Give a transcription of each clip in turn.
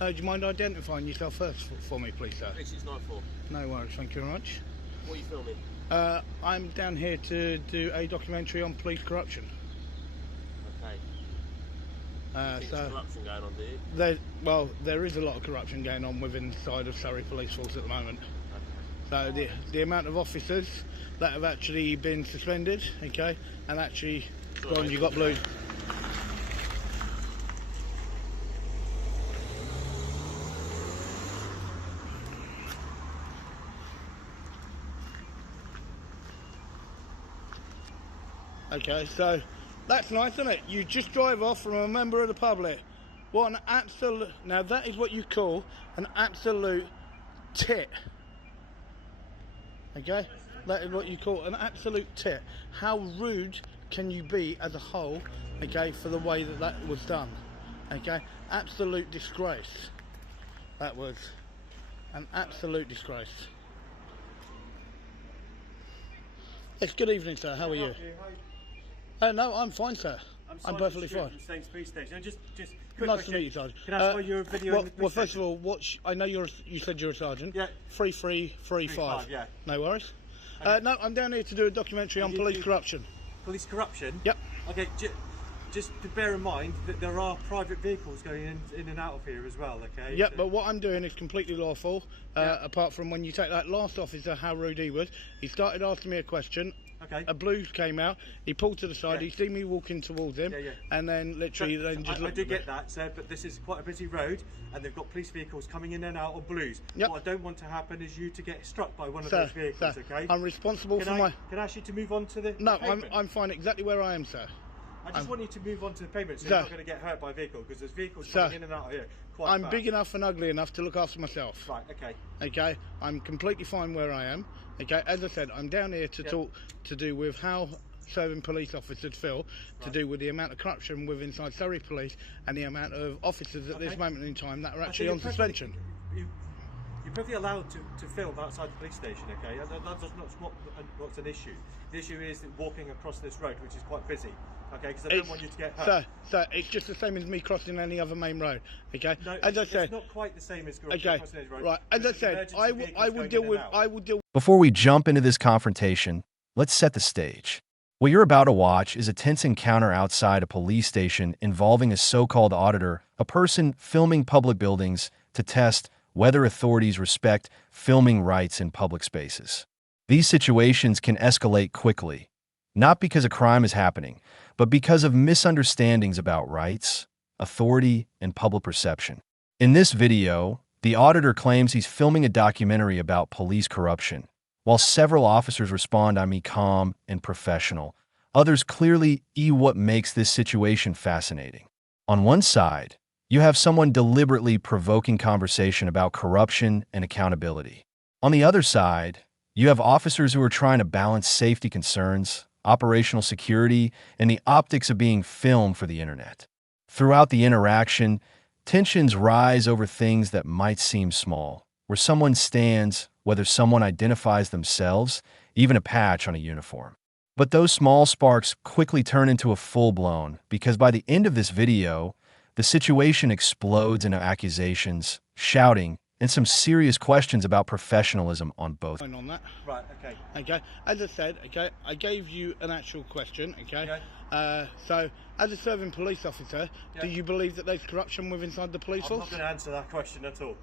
Do you mind identifying yourself first for me, please, sir? 3694. No worries, thank you very much. What are you filming? I'm down here to do a documentary on police corruption. Okay. There's corruption going on, do you? There is a lot of corruption going on within the side of Surrey Police Force at the moment. Okay. So the amount of officers that have actually been suspended, okay, and actually, go on, you got blue. Okay, so that's nice, isn't it? You just drive off from a member of the public. What an absolute... Now that is what you call an absolute tit. Okay? That is what you call an absolute tit. How rude can you be as a whole, okay, for the way that that was done? Okay? Absolute disgrace. That was an absolute disgrace. Yes, good evening, sir. How are you? No, I'm fine, sir. I'm perfectly fine. From Police Station. Just nice to meet you, Sergeant. Can I ask why you're a video? Well, first of all, I know you said you're a sergeant. Yeah. 3335. Yeah. No worries. Okay. No, I'm down here to do a documentary on police corruption. Police corruption? Yep. Okay. Just to bear in mind that there are private vehicles going in and out of here as well. Okay. Yep. But what I'm doing is completely lawful. Apart from when you take that last officer, how rude he was. He started asking me a question. Okay. A blue came out. He pulled to the side. He seen me walking towards him, and then literally I do get that, sir, but this is quite a busy road, and they've got police vehicles coming in and out of blues. Yep. What I don't want to happen is you to get struck by one of those vehicles. Sir, okay. I'm responsible for my. Can I ask you to move on to the? No, pavement? I'm fine exactly where I am, sir. I just want you to move on to the pavement, so you're not going to get hurt by a vehicle, because there's vehicles coming in and out of here. I'm big enough and ugly enough to look after myself. Right, okay. Okay, I'm completely fine where I am. Okay, as I said, I'm down here to talk to do with how serving police officers feel, to do with the amount of corruption within inside Surrey Police and the amount of officers at this moment in time that are actually on suspension. You're perfectly allowed to film outside the police station, okay? That's not what's an issue. The issue is that walking across this road, which is quite busy, okay? Because I don't want you to get hurt. Sir, it's just the same as me crossing any other main road, okay? No, as I said, it's not quite the same as crossing any road. Right. As I said, I will deal. Before we jump into this confrontation, let's set the stage. What you're about to watch is a tense encounter outside a police station involving a so-called auditor, a person filming public buildings to test whether authorities respect filming rights in public spaces. These situations can escalate quickly, not because a crime is happening, but because of misunderstandings about rights, authority, and public perception. In this video, the auditor claims he's filming a documentary about police corruption. While several officers respond, "I'm calm and professional," others clearly what makes this situation fascinating. On one side, you have someone deliberately provoking conversation about corruption and accountability. On the other side, you have officers who are trying to balance safety concerns, operational security, and the optics of being filmed for the internet. Throughout the interaction, tensions rise over things that might seem small, where someone stands, whether someone identifies themselves, even a patch on a uniform. But those small sparks quickly turn into a full-blown, because by the end of this video, the situation explodes into accusations, shouting, and some serious questions about professionalism on both. On that. Right, okay. Okay, as I said, okay, I gave you an actual question, okay? So, as a serving police officer, do you believe that there's corruption within inside the police force? I'm not going to answer that question at all.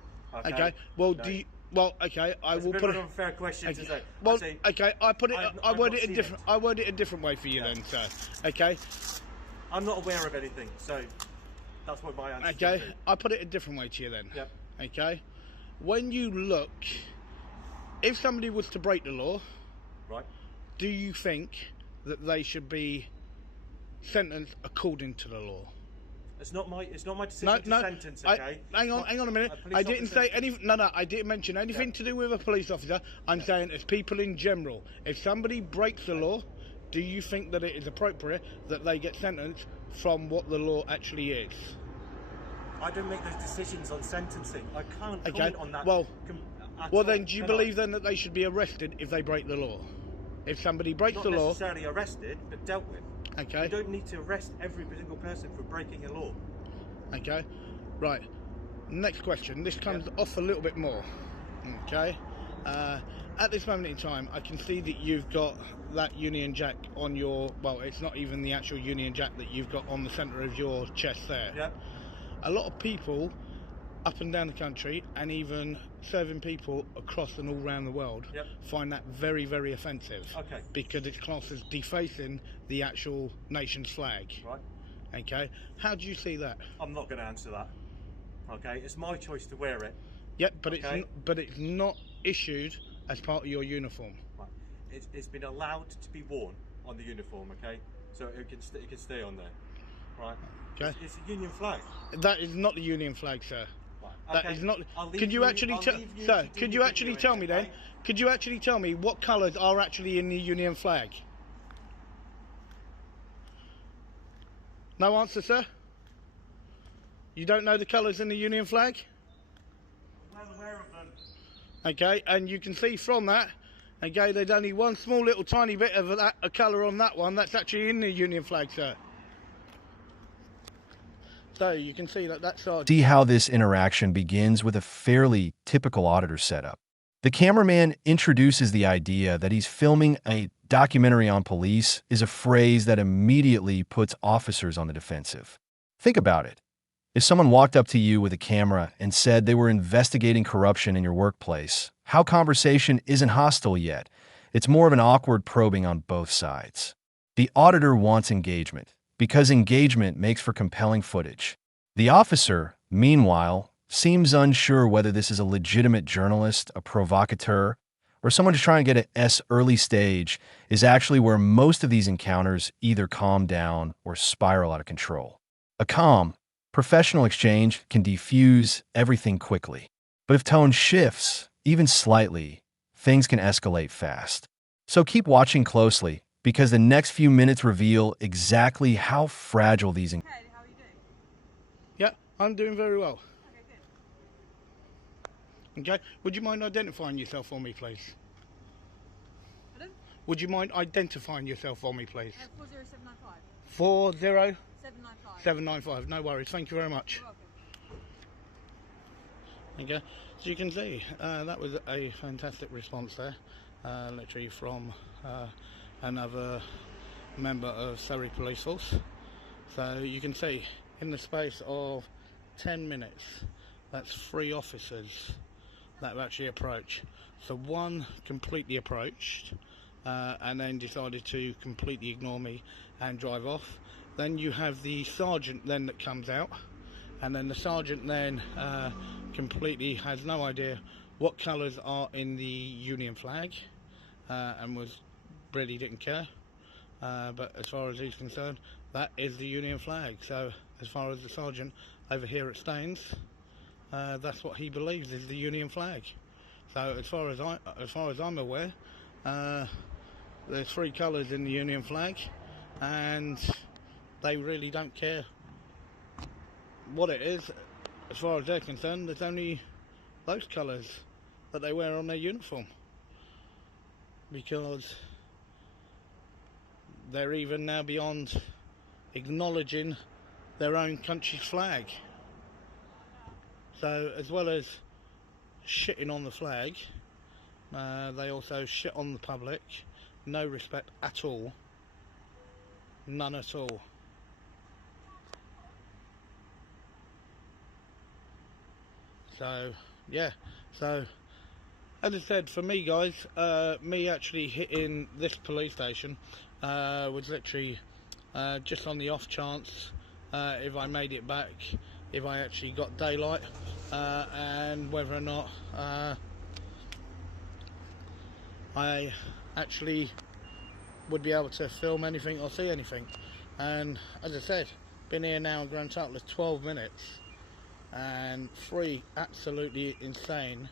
Okay, well, do you... Well, okay, I will put it. It's a unfair question to say. Well, okay, I word it a different way for you then, sir. Okay. I'm not aware of anything, so that's what my answer is. Okay, I put it a different way to you then. Yep. Okay. When you look, if somebody was to break the law, right, do you think that they should be sentenced according to the law? It's not my decision to sentence, okay? Hang on a minute. I didn't say anything. No, I didn't mention anything to do with a police officer. I'm saying as people in general. If somebody breaks the law, do you think that it is appropriate that they get sentenced from what the law actually is? I don't make those decisions on sentencing. I can't comment on that. Well, then do you believe then that they should be arrested if they break the law? If somebody breaks the law... Not necessarily arrested, but dealt with. Okay. You don't need to arrest every single person for breaking a law. Okay. Right. Next question. This comes off a little bit more. Okay. At this moment in time, I can see that you've got that Union Jack on your, well, it's not even the actual Union Jack that you've got on the centre of your chest there. Yeah. A lot of people up and down the country, and even serving people across and all around the world, find that very, very offensive. Okay. Because it's classed as defacing the actual nation's flag. Right. Okay. How do you see that? I'm not going to answer that. Okay. It's my choice to wear it. Yep, but it's not issued as part of your uniform. Right. It's been allowed to be worn on the uniform. Okay. So it can stay on there. Right. Okay. It's a Union flag. That is not the Union flag, sir. Okay. That is not. Could you actually sir? Could you actually tell me then? Could you actually tell me what colours are actually in the Union flag? No answer, sir. You don't know the colours in the Union flag? I'm well aware of them. Okay, and you can see from that. Okay, there's only one small little tiny bit of that a colour on that one that's actually in the Union flag, sir. So you can see that that's our... See how this interaction begins with a fairly typical auditor setup. The cameraman introduces the idea that he's filming a documentary on police is a phrase that immediately puts officers on the defensive. Think about it. If someone walked up to you with a camera and said they were investigating corruption in your workplace, how conversation isn't hostile yet. It's more of an awkward probing on both sides. The auditor wants engagement, because engagement makes for compelling footage. The officer, meanwhile, seems unsure whether this is a legitimate journalist, a provocateur, or someone just trying to get an early stage is actually where most of these encounters either calm down or spiral out of control. A calm, professional exchange can defuse everything quickly. But if tone shifts, even slightly, things can escalate fast. So keep watching closely, because the next few minutes reveal exactly how fragile these Hey, how are you doing? Yeah, I'm doing very well. Okay, good. Okay, would you mind identifying yourself for me, please? Pardon? Would you mind identifying yourself for me, please? 40795. 40795. 795. No worries, thank you very much. You're welcome. Okay, so you can see that was a fantastic response there, literally from another member of Surrey Police Force. So you can see in the space of 10 minutes, that's 3 officers that have actually approached. So one completely approached and then decided to completely ignore me and drive off. Then you have the sergeant then that comes out, and then the sergeant then completely has no idea what colours are in the Union flag and really didn't care. But as far as he's concerned, that is the Union flag. So as far as the sergeant over here at Staines, that's what he believes is the Union flag. So as far as I'm aware, there's 3 colours in the Union flag, and they really don't care what it is. As far as they're concerned, there's only those colours that they wear on their uniform, because they're even now beyond acknowledging their own country's flag. So as well as shitting on the flag, they also shit on the public. No respect at all. None at all. So yeah, so as I said, for me guys, me actually hitting this police station was literally just on the off chance if I made it back, if I actually got daylight, and whether or not I actually would be able to film anything or see anything. And as I said, been here now a grand total of 12 minutes and 3 absolutely insane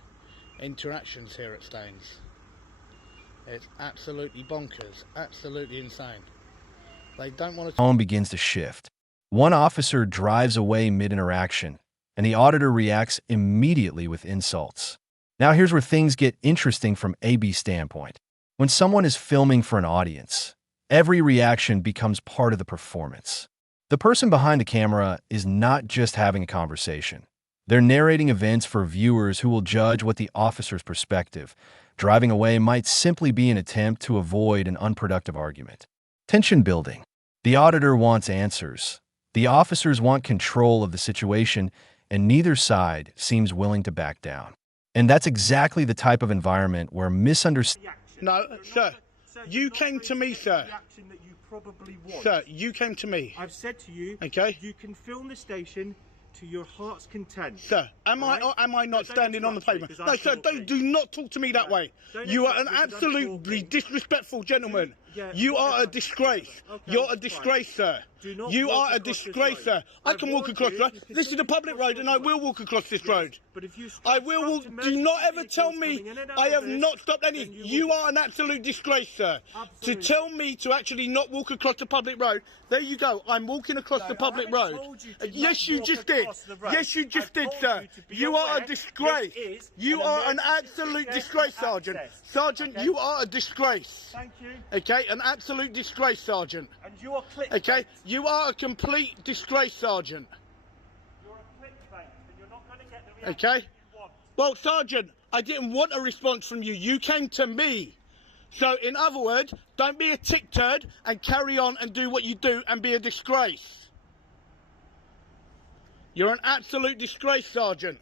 interactions here at Staines. It's absolutely bonkers, absolutely insane. They don't want to... Tone begins to shift. One officer drives away mid-interaction, and the auditor reacts immediately with insults. Now here's where things get interesting from AB's standpoint. When someone is filming for an audience, every reaction becomes part of the performance. The person behind the camera is not just having a conversation. They're narrating events for viewers who will judge what the officer's perspective. Driving away might simply be an attempt to avoid an unproductive argument. Tension building. The auditor wants answers. The officers want control of the situation, and neither side seems willing to back down. And that's exactly the type of environment where misunderstanding... No, sir. You came to me, sir. The action that you probably want. Sir, you came to me. I've said to you, okay, you can film the station to your heart's content. Sir, am I not standing on the pavement? No, sir, do not talk to me that way. You are an absolutely disrespectful gentleman. You are a disgrace. You're a disgrace, sir. You are a disgrace, sir. I can walk across the road. This is a public road, and I will walk across this road. I will walk. Do not ever tell me I have not stopped any. You are an absolute disgrace, sir. To tell me to actually not walk across the public road. There you go. I'm walking across the public road. Yes, you just did. Yes, you just did, sir. You are a disgrace. You are an absolute disgrace, Sergeant. Sergeant, you are a disgrace. Thank you. Okay, an absolute disgrace, Sergeant. And you are clickbait. Okay, you are a complete disgrace, Sergeant. You're a clickbait, and you're not going to get the reaction Okay. you want. Well, Sergeant, I didn't want a response from you. You came to me. So, in other words, don't be a tick turd and carry on and do what you do and be a disgrace. You're an absolute disgrace, Sergeant.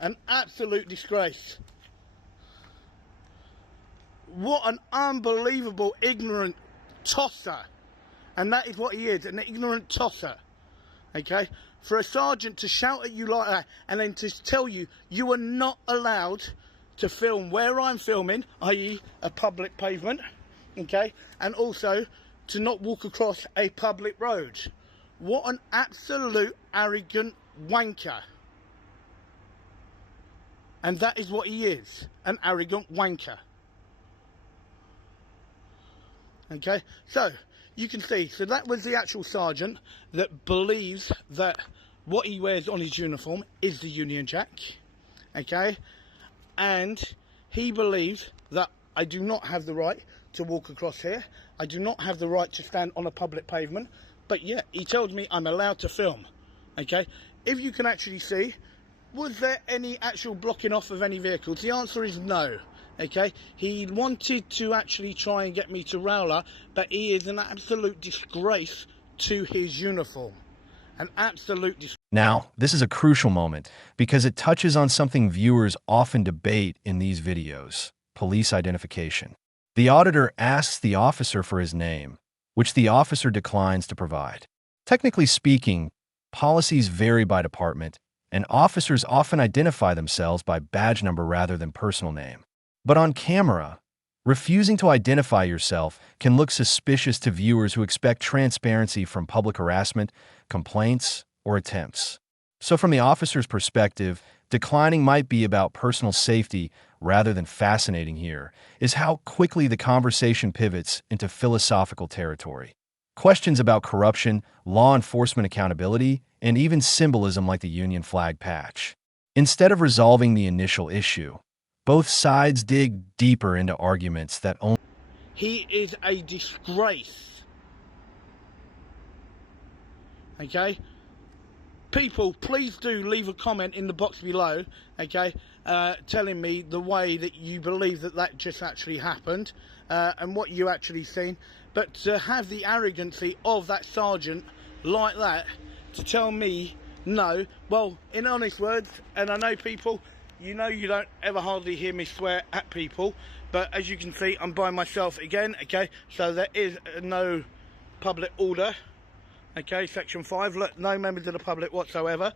An absolute disgrace. What an unbelievable ignorant tosser. And that is what he is, an ignorant tosser. Okay? For a sergeant to shout at you like that and then to tell you you are not allowed to film where I'm filming, i.e. a public pavement, okay? And also to not walk across a public road. What an absolute arrogant wanker. And that is what he is, an arrogant wanker. Okay, so you can see, so that was the actual sergeant that believes that what he wears on his uniform is the Union Jack, okay, and he believes that I do not have the right to walk across here, I do not have the right to stand on a public pavement, but yet he tells me I'm allowed to film, okay. If you can actually see, was there any actual blocking off of any vehicles? The answer is no. Okay, he wanted to actually try and get me to rowler, but he is an absolute disgrace to his uniform. An absolute disgrace. Now, this is a crucial moment because it touches on something viewers often debate in these videos: police identification. The auditor asks the officer for his name, which the officer declines to provide. Technically speaking, policies vary by department, and officers often identify themselves by badge number rather than personal name. But on camera, refusing to identify yourself can look suspicious to viewers who expect transparency from public harassment, complaints, or attempts. So from the officer's perspective, declining might be about personal safety rather than fascinating. Here is how quickly the conversation pivots into philosophical territory. Questions about corruption, law enforcement accountability, and even symbolism like the Union flag patch. Instead of resolving the initial issue, both sides dig deeper into arguments that only... He is a disgrace. Okay? People, please do leave a comment in the box below, okay, telling me the way that you believe that that just actually happened and what you actually seen. But to have the arrogancy of that sergeant like that to tell me no, well, in honest words, and I know people, you know you don't ever hardly hear me swear at people, but as you can see, I'm by myself again, okay, so there is no public order, okay, section 5, look, no members of the public whatsoever,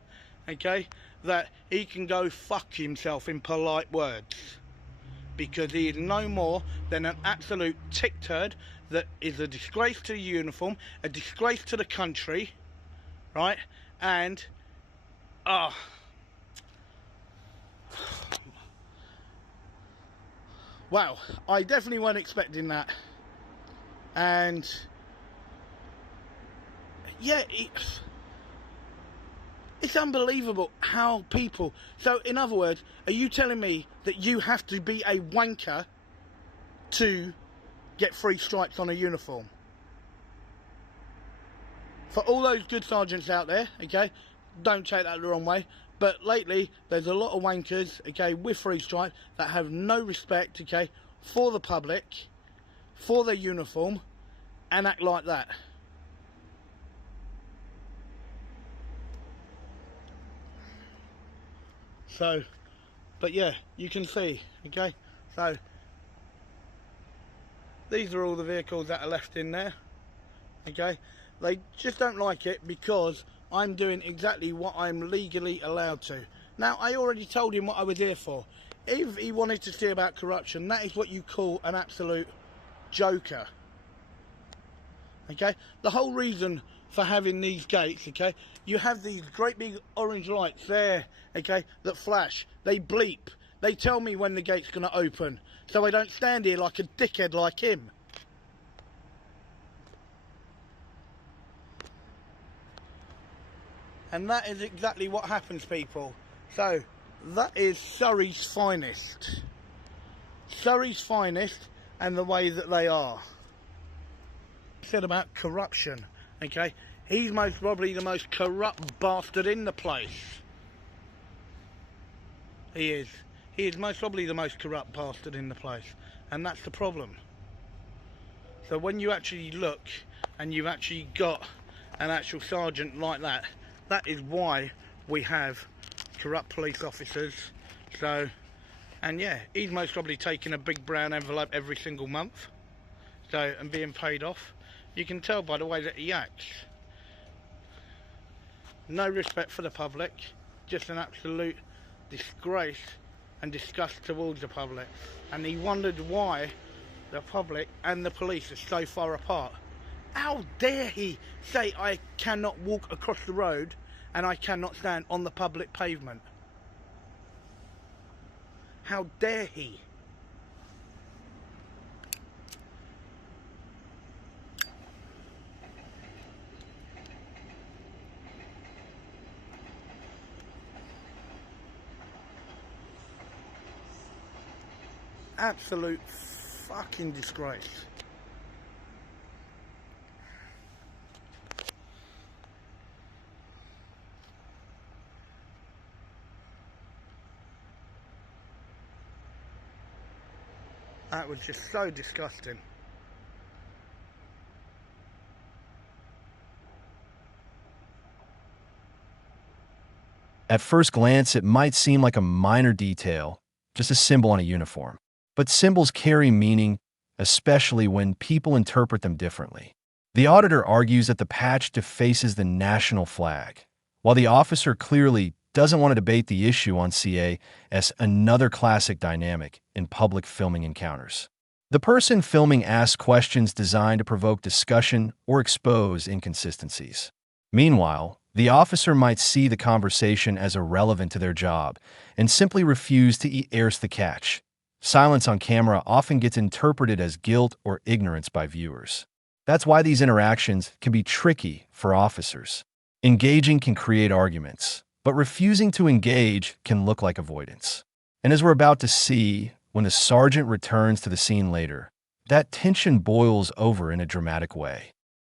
okay, that he can go fuck himself in polite words, because he is no more than an absolute tick turd that is a disgrace to the uniform, a disgrace to the country, right, and, wow, I definitely weren't expecting that. And yeah, it's unbelievable how people, so in other words, are you telling me that you have to be a wanker to get 3 stripes on a uniform? For all those good sergeants out there, okay, don't take that the wrong way, but lately there's a lot of wankers, okay, with 3 stripes that have no respect, okay, for the public, for their uniform, and act like that. So, but yeah, you can see, okay, so these are all the vehicles that are left in there, okay. They just don't like it because I'm doing exactly what I'm legally allowed to. Now, I already told him what I was here for. If he wanted to see about corruption, that is what you call an absolute joker, okay. The whole reason for having these gates, okay, you have these great big orange lights there, okay, that flash, they bleep, they tell me when the gate's going to open, so I don't stand here like a dickhead like him. And that is exactly what happens, people. So, that is Surrey's finest. Surrey's finest, and the way that they are. I said about corruption, okay? He's most probably the most corrupt bastard in the place. He is. He is most probably the most corrupt bastard in the place. And that's the problem. So when you actually look, and you've actually got an actual sergeant like that, that is why we have corrupt police officers. So, and yeah, he's most probably taking a big brown envelope every single month, so, and being paid off. You can tell by the way that he acts. No respect for the public, just an absolute disgrace and disgust towards the public. And he wondered why the public and the police are so far apart. How dare he say I cannot walk across the road and I cannot stand on the public pavement? How dare he? Absolute fucking disgrace. That was just so disgusting. At first glance, it might seem like a minor detail, just a symbol on a uniform. But symbols carry meaning, especially when people interpret them differently. The auditor argues that the patch defaces the national flag, while the officer clearly doesn't want to debate the issue on CA as another classic dynamic in public filming encounters. The person filming asks questions designed to provoke discussion or expose inconsistencies. Meanwhile, the officer might see the conversation as irrelevant to their job and simply refuse to erase the catch. Silence on camera often gets interpreted as guilt or ignorance by viewers. That's why these interactions can be tricky for officers. Engaging can create arguments, but refusing to engage can look like avoidance. And as we're about to see, when the sergeant returns to the scene later, that tension boils over in a dramatic way.